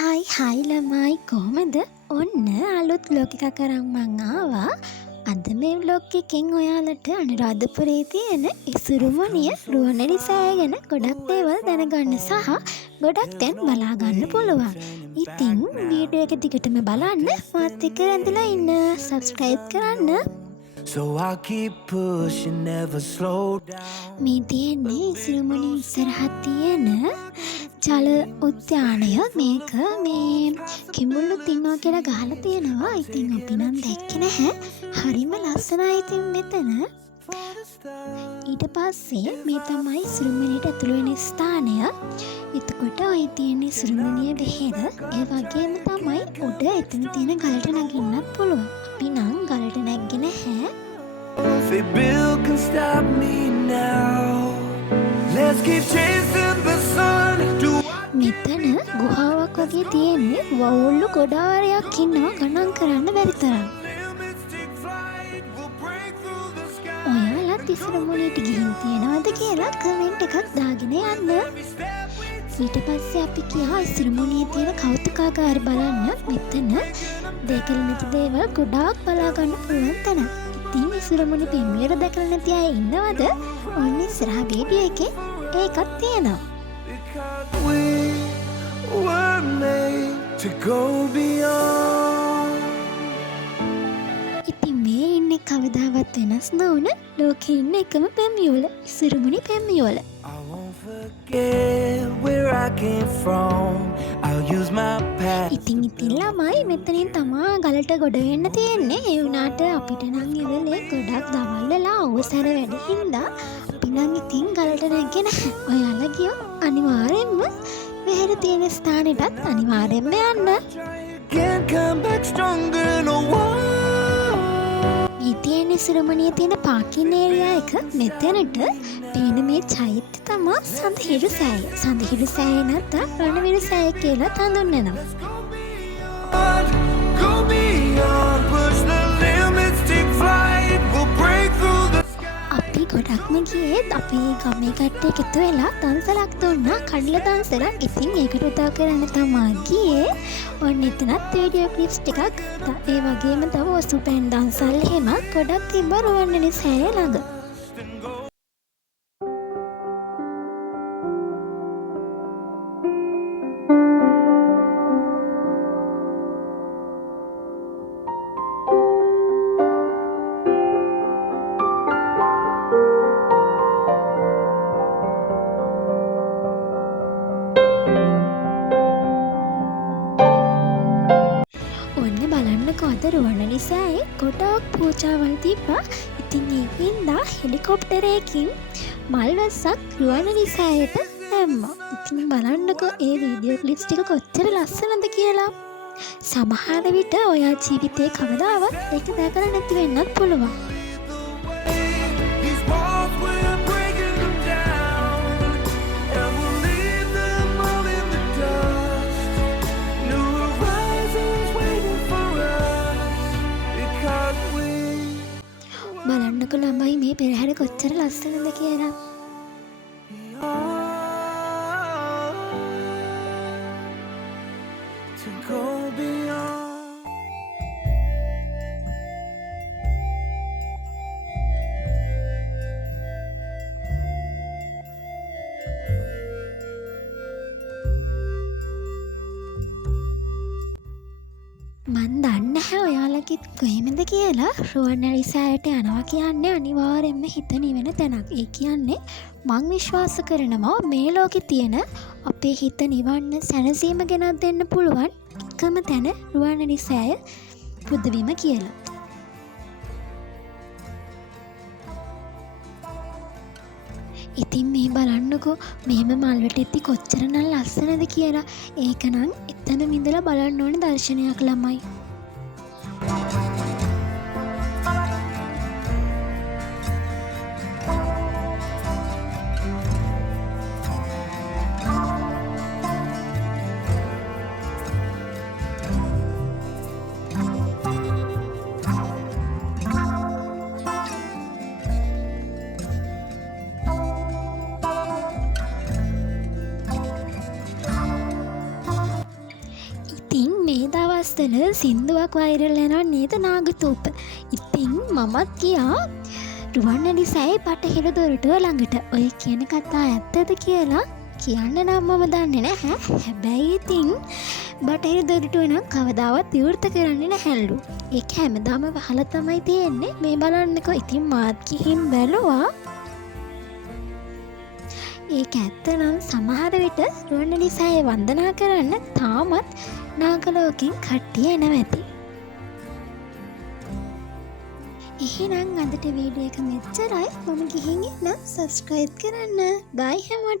හයි ළමයි කොහමද? ඔන්න අලුත් vlog එකක් අරන් මං ආවා. අද මේ vlog එකෙන් ඔයාලට අනුරාධපුරයේ තියෙන ඉසුරුමුණිය රුවන්වැලි සෑය ගැන ගොඩක් දේවල් දැනගන්න සහ ගොඩක් තැන් බලා ගන්න පුළුවන්. ඉතින් වීඩියෝ එක දිගටම බලන්න, මාත් එක්ක රැඳිලා ඉන්න, subscribe කරන්න. So I keep pushing, never slow down. මේ තියෙන්නේ ඉසුරුමුණි ඉස්සරහා තියෙන ජල උද්‍යානය. මේක මේ කිඹුල්ලු තින්නවා කියලා ගහලා තියෙනවා. ඉතින් අපි නම් දැක්කේ නැහැ. හරිම ලස්සනයි ඉතින් මෙතන. ඊට පස්සේ මේ තමයි ඉසුරුමුණියට ඇතුළු වෙන ස්ථානය. එතකොට ඔය තියෙන ඉසුරුමුණිය බෙහෙර. ඒ වගේම තමයි උඩ එතන තියෙන ගලට නගින්නත් පුළුවන්. අපි නම් ගලට නැග්ගේ නැහැ. If Bill can stop me now, let's keep chasing the sun. මෙතන ගුහාවක් වගේ තියෙන්නේ. වවුල්ලු ගොඩාරයක් ඉන්නවා, ගණන් කරන්න බැරි තරම්. ඔයාලත් ඉසුරුමුණියට ගිහින් තියෙනවද කියලා කමෙන්ට් එකක් දාගෙන යන්න. ඊට පස්සේ අපි ගියා ඉසුරුමුණියේ තියෙන කෞතුකාගාරය බලන්න. මෙතන දැකලා නැති දේවල් ගොඩාක් බලා ගන්න පුළුවන් තැන. ඉතින් ඉසුරුමුණි පෙම්වර දැකලා නැති අය ඉන්නවද? ඔන්න ඉස්සරහා වීඩියෝ එකේ ඒකක් තියෙනවා. We were made to go beyond. ඉතින් මේ ඉන්නේ කවදාවත් වෙනස් නොවන ලෝකේ ඉන්න එකම පෙම්යුවල, ඉසුරුමුණි පෙම්යුවල. I won't forget where I came from. I'll use my past. ඉතින් ළමයි මෙතනින් තමා ගලට ගොඩ වෙන්න තියෙන්නේ. ඒ වුණාට අපිට නම් ඉවලේ ගොඩක් දවල් වෙලා අවසර වැඩි හින්දා අපි නම් ඉතින් ගලට නැග්ගේ නැහැ. ඔයාලා ගියෝ අනිවාර්යෙන්ම මෙහෙර තියෙන ස්ථානෙටත් අනිවාර්යෙන්ම යන්න. Can't come back stronger, no one. මේ තියෙන ඉසුරුමුණියේ තියෙන පාකින් ඒරියා එක. මෙතනට පේන මේ චෛත්‍ය තමා සඳහිරු සෑය. සඳහිරු සෑය නැත්නම් රණවිරු සෑය කියලා හඳුන්වනවා. Go beyond, push the limits, take flight, we'll break through the අපි ගොඩක්ම ගියේ අපේ ගමේ කට්ටිය එකතු වෙලා දන්සලක් දුන්නා, කඩල දන්සලක්. ඉතින් ඒකට උදව් කරන්න තමා ගියේ. ඔන්න එතනත් වීඩියෝ ක්ලිප්ස් ටිකක් ගත්තා. ඒ වගේම තව ඔසුපැන් දන්සල් එහෙම ගොඩක් තිබ්බා රුවන්වැලි සෑය ළඟ. අද රුවන්වැලි සෑයේ ගොඩාක් පූජාවල් තිබ්බා. ඉතින් ඒකින්දා හෙලිකොප්ටරයකින් මල්වැස්සක් රුවන්වැලි සෑයට දැම්මා. ඉතින් බලන්නකෝ ඒ වීඩියෝ ක්ලිප්ස් ටික කොච්චර ලස්සනද කියලා. සමහර විට ඔයා ජීවිතේ කවදාවත් ඒක දැකලා නැති වෙන්නත් පුළුවන්. These walls, we're breaking them down, and we'll leave them all in the dust. New horizons waiting for us, because we බලන්නකෝ ළමයි මේ පෙරහැර කොච්චර ලස්සනද කියලා. are to go beyond. මන් දන්නේ නැහැ ඔයාලගෙත් කොහෙමද කියලා. රුවන්වැලි සෑයට යනවා කියන්නේ අනිවාර්යෙන්ම හිත නිවෙන තැනක්. ඒ කියන්නේ මං විශ්වාස කරනවා මේ ලෝකේ තියෙන අපේ හිත නිවන්න, සැනසීම ගෙනත් දෙන්න පුළුවන් එකම තැන රුවන්වැලි සෑය පුදබිම කියලා. ඉතින් මේ බලන්නකෝ මෙහෙම මල්වටෙද්දි කොච්චරනම් ලස්සනද කියලා. ඒකනම් එතන ඉඳලා බලන්න ඕන දර්ශනයක් ළමයි. දවස්වල සින්දුවක් වෛරල් වෙනවා නේද නාගතෝප. ඉතින් මමත් ගියා රුවන්වැලි සෑය බටහිර දොරටුව ළඟට. ඔය කියන කතා ඇත්තද කියලා කියන්න නම් මම දන්නේ නැහැ. හැබැයි ඉතින් බටහිර දොරටුව නම් කවදාවත් විවෘත කරන්නේ නැහැලු. ඒක හැමදාම වහලා තමයි තියෙන්නේ. මේ බලන්නකෝ. ඉතින් මාත් ගිහින් බැලුවා. ඒක ඇත්ත නම් සමහර විට රුවන්වැලි සෑය වන්දනා කරන්න තාමත් නාගලෝකෙන් කට්ටිය එනවා ඇති. එහෙනම් අදට වීඩියෝ එක මෙච්චරයි. මම ගිහින් ඉන්න සබ්ස්ක්‍රයිබ් කරන්න. බයි හැමෝටම.